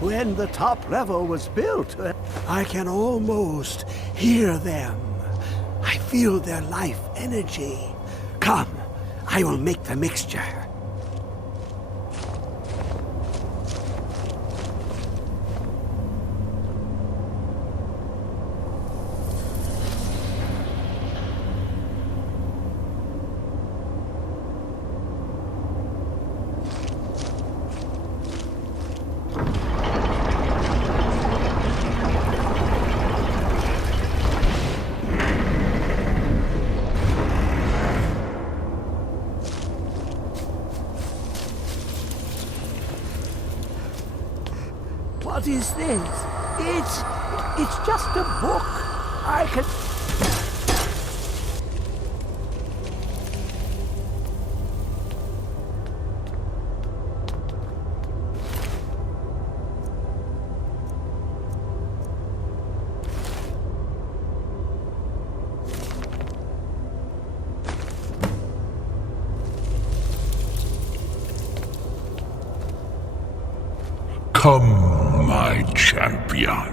When the top level was built, I can almost hear them. I feel their life energy. Come, I will make the mixture. What is this? It's just a book. I can... Come, my champion.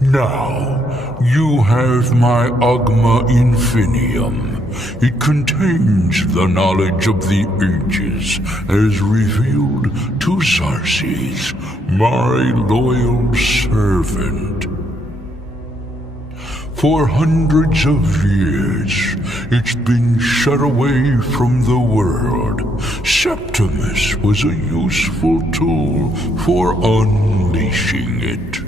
Now, you have my Agma Infinium. It contains the knowledge of the ages, as revealed to Xarxes, my loyal servant. For hundreds of years, it's been shut away from the world. Septimus was a useful tool for unleashing it.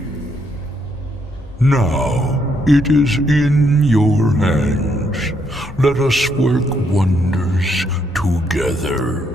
Now, it is in your hands. Let us work wonders together.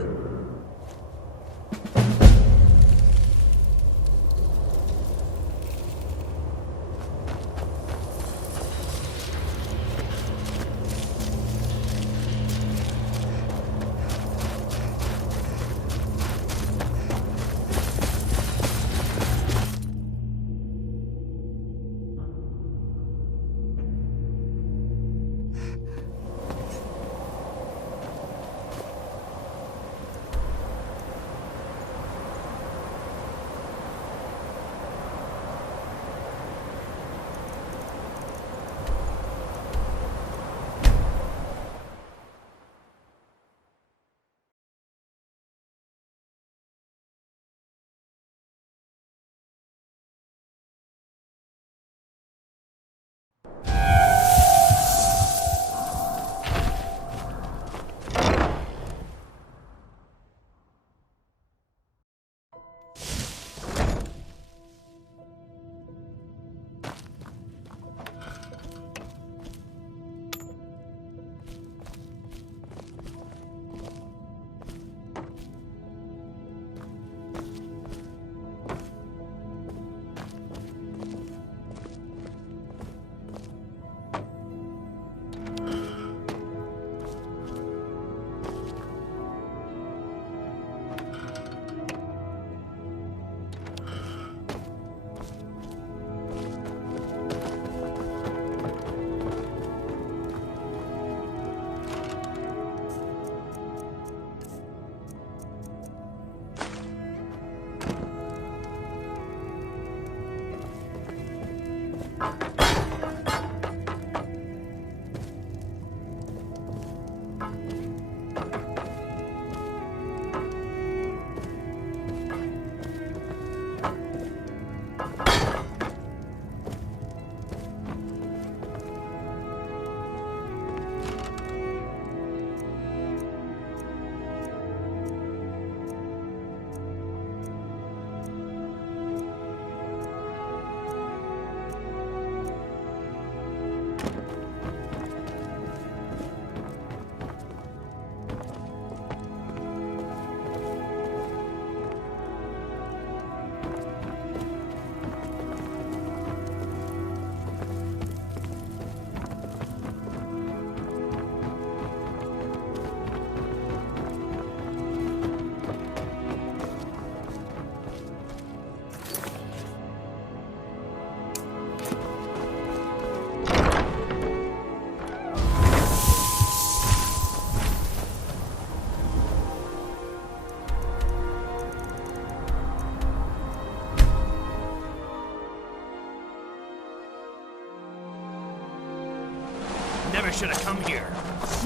I should have come here.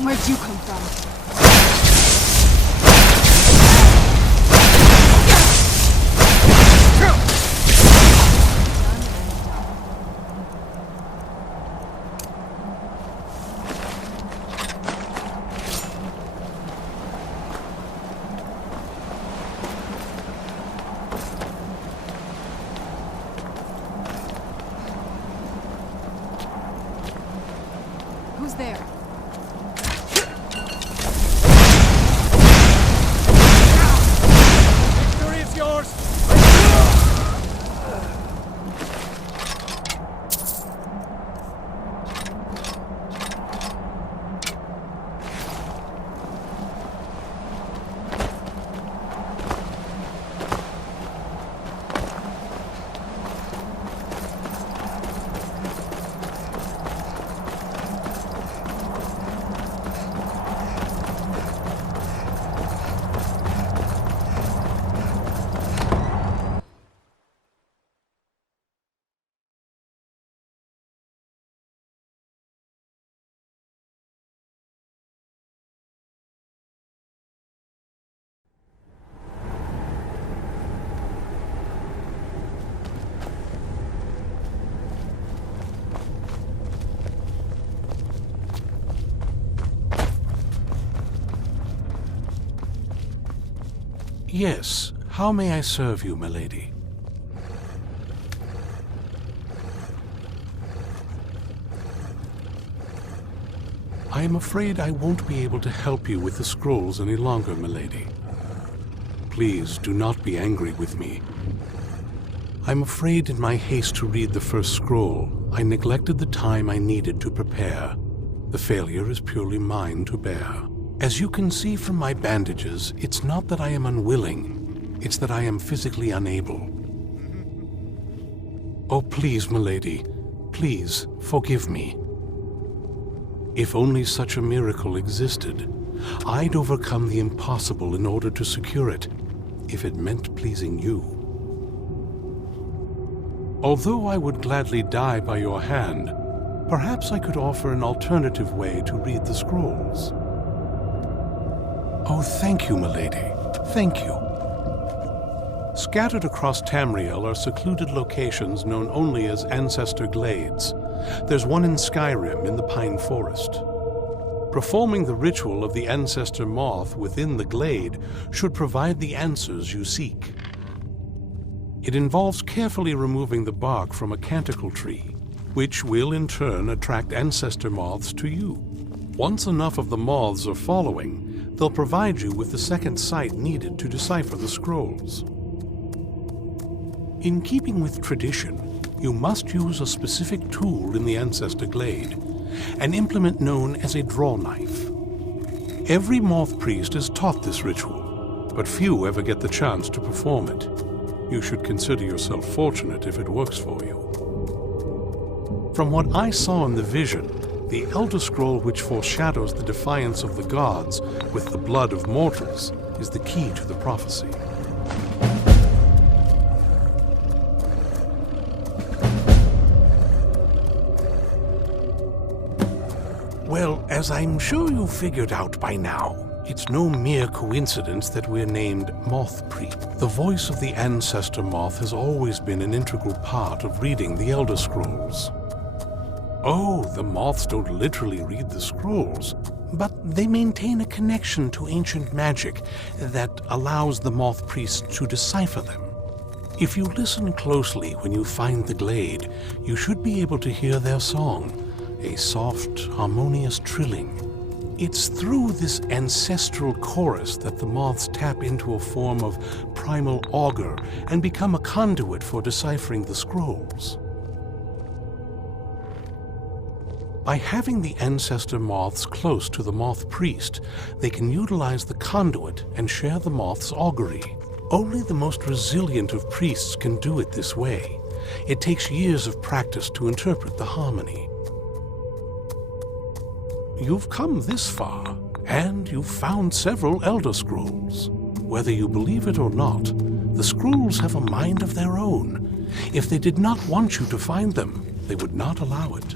Where'd you come from? Who's there? Victory is yours! Yes, how may I serve you, milady? I am afraid I won't be able to help you with the scrolls any longer, milady. Please do not be angry with me. I'm afraid in my haste to read the first scroll, I neglected the time I needed to prepare. The failure is purely mine to bear. As you can see from my bandages, it's not that I am unwilling, it's that I am physically unable. Oh, please, milady, please forgive me. If only such a miracle existed, I'd overcome the impossible in order to secure it, if it meant pleasing you. Although I would gladly die by your hand, perhaps I could offer an alternative way to read the scrolls. Oh, thank you, milady. Thank you. Scattered across Tamriel are secluded locations known only as Ancestor Glades. There's one in Skyrim in the Pine Forest. Performing the ritual of the Ancestor Moth within the glade should provide the answers you seek. It involves carefully removing the bark from a canticle tree, which will in turn attract Ancestor Moths to you. Once enough of the moths are following, they'll provide you with the second sight needed to decipher the scrolls. In keeping with tradition, you must use a specific tool in the Ancestor Glade, an implement known as a draw knife. Every moth priest is taught this ritual, but few ever get the chance to perform it. You should consider yourself fortunate if it works for you. From what I saw in the vision, the Elder Scroll which foreshadows the defiance of the gods with the blood of mortals is the key to the prophecy. Well, as I'm sure you figured out by now, it's no mere coincidence that we're named Moth Priest. The voice of the Ancestor Moth has always been an integral part of reading the Elder Scrolls. Oh, the moths don't literally read the scrolls, but they maintain a connection to ancient magic that allows the moth priests to decipher them. If you listen closely when you find the glade, you should be able to hear their song, a soft, harmonious trilling. It's through this ancestral chorus that the moths tap into a form of primal augur and become a conduit for deciphering the scrolls. By having the ancestor moths close to the moth priest, they can utilize the conduit and share the moth's augury. Only the most resilient of priests can do it this way. It takes years of practice to interpret the harmony. You've come this far, and you've found several Elder Scrolls. Whether you believe it or not, the scrolls have a mind of their own. If they did not want you to find them, they would not allow it.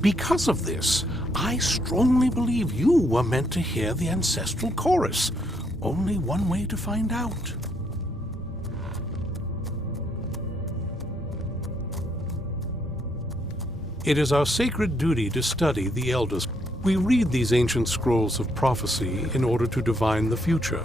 Because of this, I strongly believe you were meant to hear the ancestral chorus. Only one way to find out. It is our sacred duty to study the elders. We read these ancient scrolls of prophecy in order to divine the future,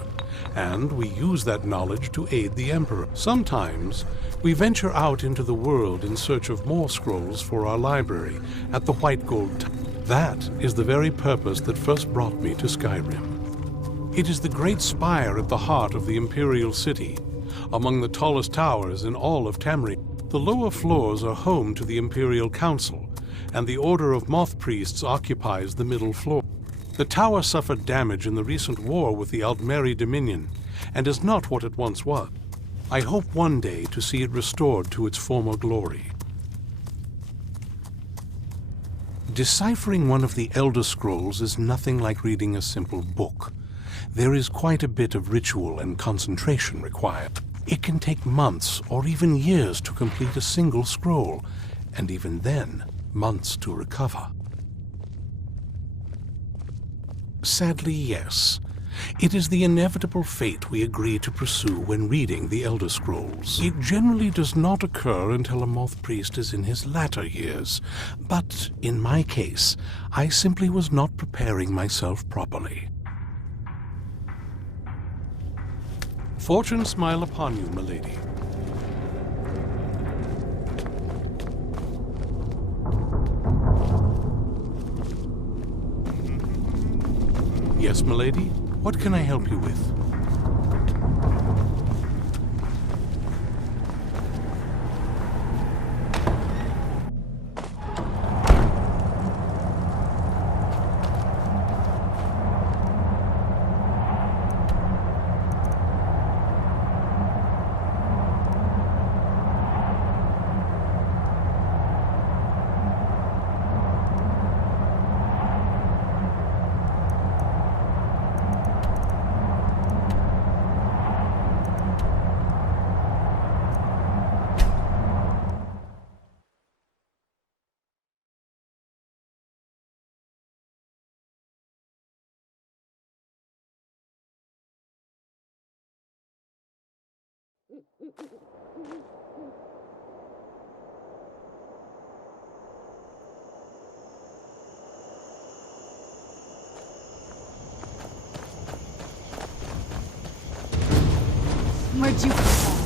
and we use that knowledge to aid the Emperor. Sometimes, we venture out into the world in search of more scrolls for our library at the White Gold Tower. That is the very purpose that first brought me to Skyrim. It is the great spire at the heart of the Imperial City, among the tallest towers in all of Tamriel. The lower floors are home to the Imperial Council, and the Order of Moth Priests occupies the middle floor. The tower suffered damage in the recent war with the Aldmeri Dominion, and is not what it once was. I hope one day to see it restored to its former glory. Deciphering one of the Elder Scrolls is nothing like reading a simple book. There is quite a bit of ritual and concentration required. It can take months or even years to complete a single scroll, and even then, months to recover. Sadly, yes. It is the inevitable fate we agree to pursue when reading the Elder Scrolls. It generally does not occur until a Moth Priest is in his latter years, but in my case, I simply was not preparing myself properly. Fortune smile upon you, milady. Yes, milady? What can I help you with? Where'd you come from?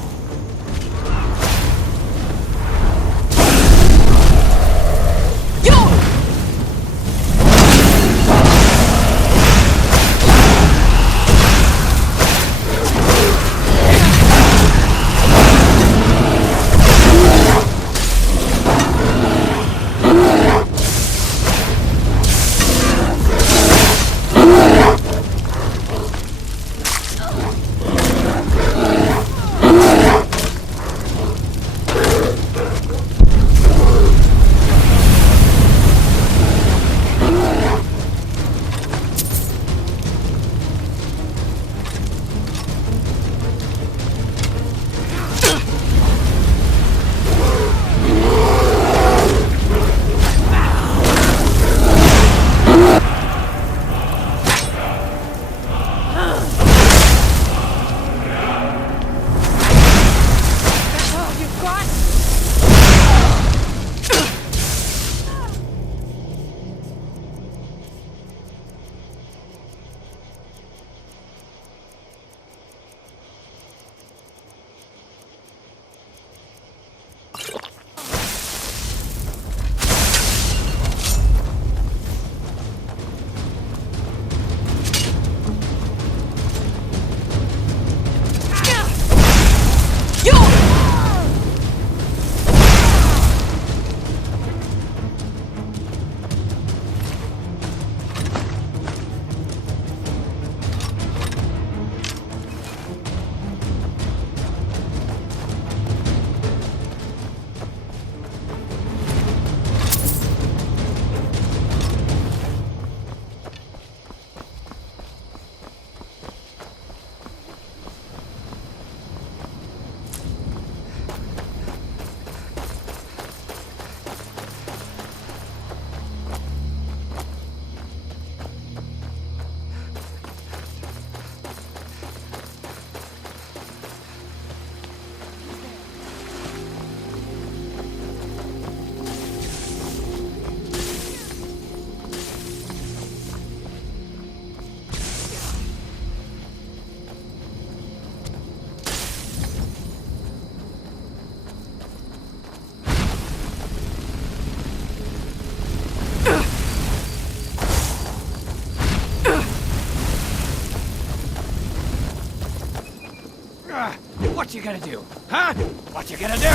What you gonna do? Huh? What you gonna do?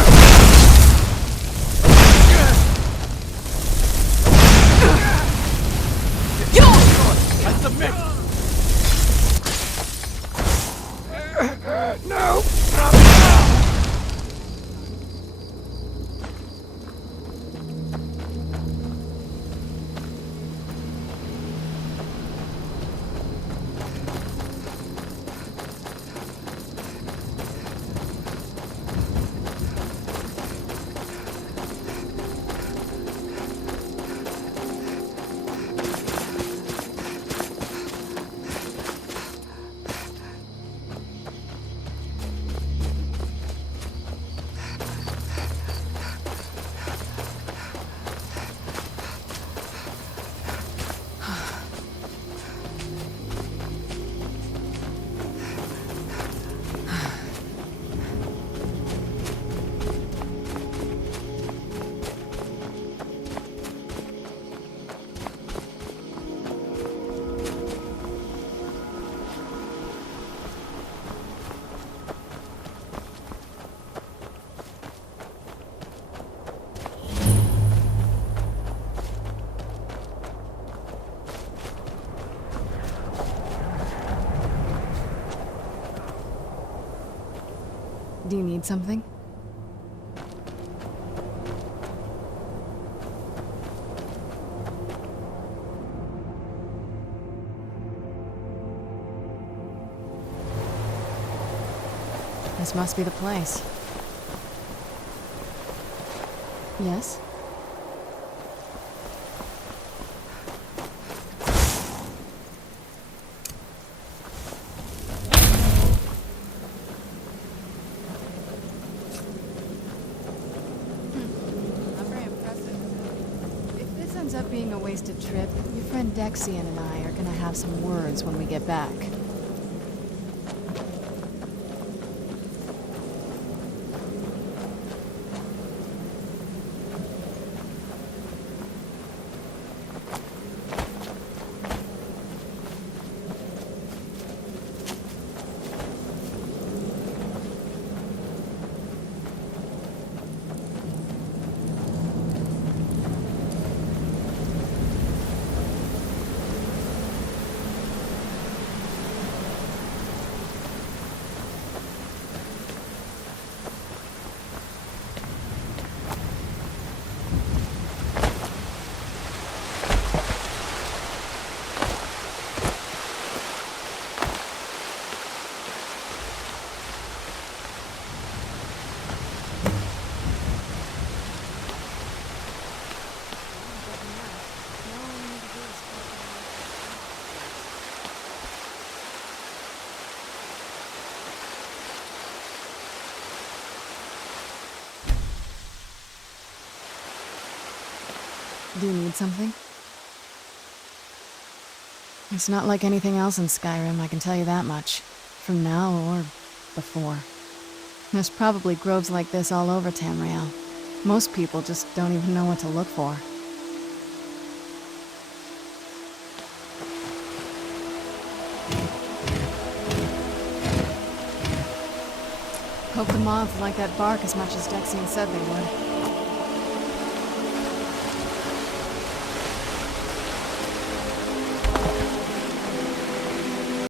I submit! No! Do you need something? This must be the place. Yes? Not very impressive. If this ends up being a wasted trip, your friend Dexian and I are gonna have some words when we get back. Do you need something? It's not like anything else in Skyrim, I can tell you that much. From now or before. There's probably groves like this all over Tamriel. Most people just don't even know what to look for. Hope the moths like that bark as much as Dexian said they would.